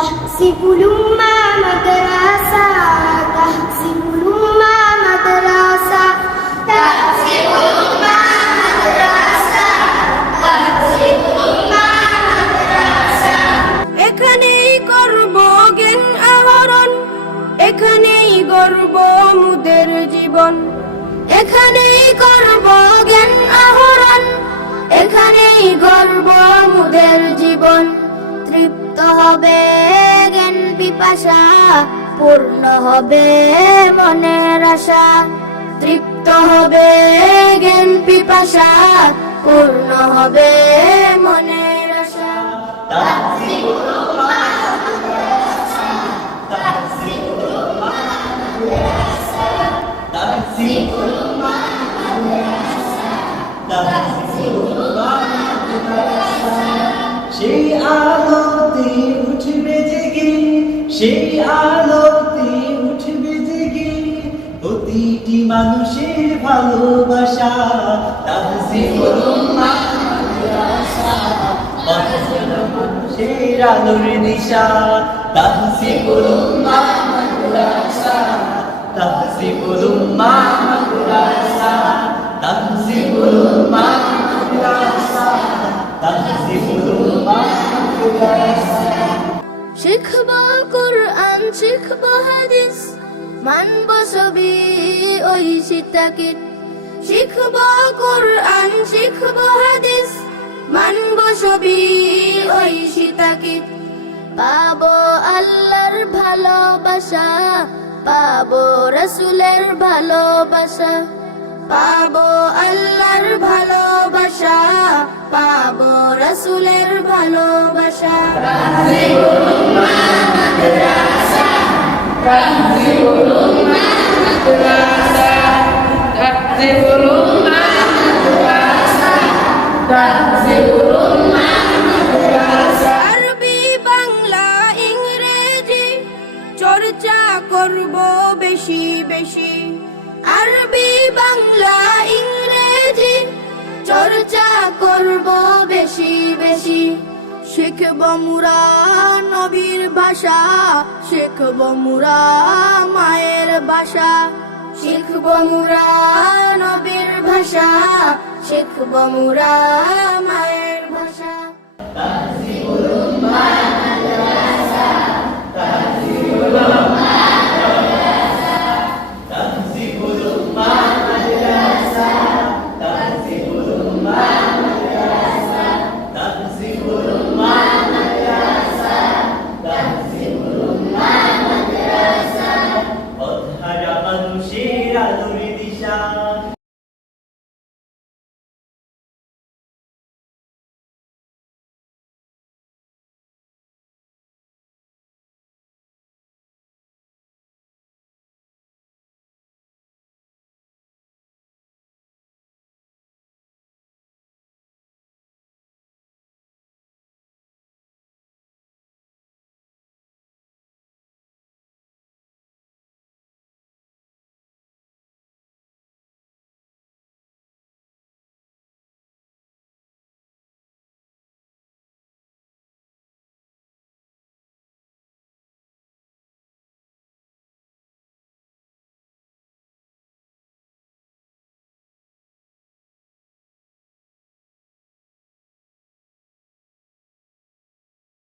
تحسب الأمة مدرسة تحسب الأمة مدرسة تحسب الأمة مدرسة تحسب الأمة مدرسة এখানেই করব জ্ঞান আহরণ এখানেই গর্ব মুদের জীবন এখানেই করব জ্ঞান আহরণ এখানেই গর্ব মুদের জীবন তৃপ্ত হবে জ্ঞান পিপাসা পূর্ণ হবে মনের আশা তৃপ্ত হবে জ্ঞান পিপাসা পূর্ণ হবে মনের আশা সেই আলোতে উঠবে জেগে সেই আলোতে উঠবে জেগে প্রতিটি মানুষের ভালোবাসা তাহসিবুল উম্মাহ মাদ্রাসা মানুষের আলোর দিশা তাহসিবুল উম্মাহ মাদ্রাসা তাহসিবুল উম্মাহ মাদ্রাসা তাহসিবুল উম্মাহ মাদ্রাসা তাহসিবুল উম্মাহ মাদ্রাসা শিখব কুরআন শিখব হাদিস মানব সবই ওই সীতাকে শিখব কুরআন শিখব হাদিস মানব সবই ওই সীতাকে পাবো আল্লাহর ভালোবাসা পাবো রাসূলের ভালোবাসা পাবো আল্লাহর ভালোবাসা পাবো রাসূলের ভালোবাসা তাহসিবুল উম্মাহ মাদ্রাসা তাহসিবুল উম্মাহ মাদ্রাসা তাহসিবুল উম্মাহ মাদ্রাসা তাহসিবুল উম্মাহ মাদ্রাসা আরবি বাংলা ইংরেজি চর্চা করব বেশি বেশি আরবি বাংলা ইংরেজি চর্চা করব বেশি বেশি শিখব মুরা নবীর ভাষা শিখব মুরা মায়ের ভাষা শিখব মুরা নবীর ভাষা শিখব মুরা মায়ের ভাষা তাহসিবুল উম্মাহ